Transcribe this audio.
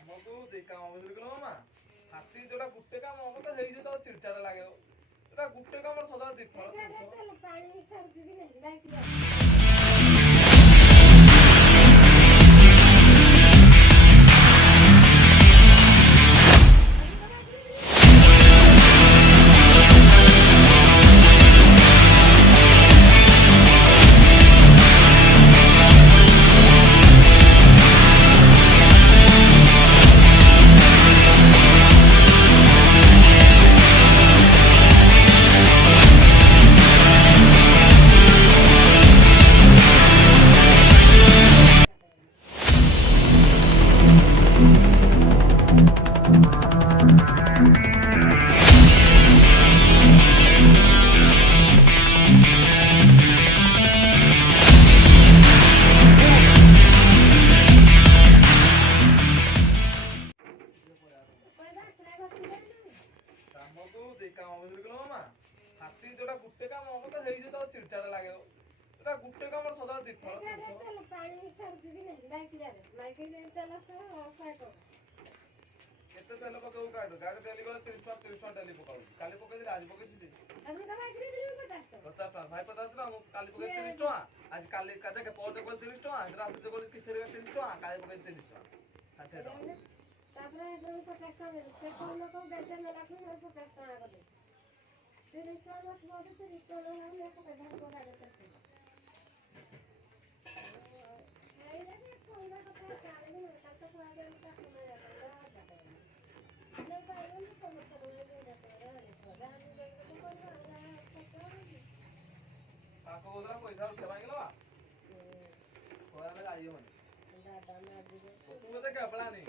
ଆମକୁ ଦି କାମ ବୁଝିଲ ମାମା ହାତୀ ଯୋଉଟା ଗୋଟେ କାମ ହବ ତ ହେଇଯିବ ତ ଚିଡ଼ଚାଡ଼ ଲାଗିବ ଏଟା ଗୋଟେ କାମ ସଦା ଦି ଥର ପାଣି ସରିଯିବି ନାହିଁ ଆମକୁ ଦି କାମ ବୁଝିଲ ମାମା ହାତୀ ଯୋଉଟା ଗୋଟେ କାମ ହବ ତ ହେଇଯିବ ତ ଚିଡ଼ଚାଡ଼ ଲାଗିବ ଏଟା ଗୋଟେ କାମ ସଦା ଦି ଥର ପାଣି ସରିଯିବି ନାହିଁ କେତେ ତେଲ ପକେଇବୁ ଗାଡ଼ି ଗାଡ଼ି ଡେଲି ଗଲେ 30 ଟଙ୍କା ଡେଲି ପକାଉଛି କାଲି ପକେଇଥିଲି ଆଜି ପକେଇଥିଲି 50 ଟଙ୍କା ଭାଇ 50 ଟଙ୍କା ମୁଁ କାଲି ପକେଇ 30 ଟଙ୍କା ଆଜି କାଲି ଦେଖେ ପହର ପକେଇ 30 ଟଙ୍କା ରାତି ଦେବ କିସରେ 30 ଟଙ୍କା କାଲି ପକେଇ 30 ଟଙ୍କା 60 ଟଙ୍କା ତାପରେ 50 ଟଙ୍କା ଦେବି ସେ କୋଉ ଲୋକ ବେଦେ ନେଲା କି 50 ଟଙ୍କା କଲେ 30 ଟଙ୍କା ନଥିବ 30 ଟଙ୍କା ହେଲେ ପକେଇ ଧାର ପକାରେ କରିଥିଲି ଏଇଟା ବି କୋଉନା କଥା ଚାଲିନି ତାକୁ କୁଆଡେ ମୁଁ ତାକୁ ନା ତାକୁ ବୋଧେ ପଇସା ଉଠେଇବା ହେଇଗଲା କୋରାଲେ ଯାଇ ହବନି ତୁ ବୋଧେ କେବଳା ନି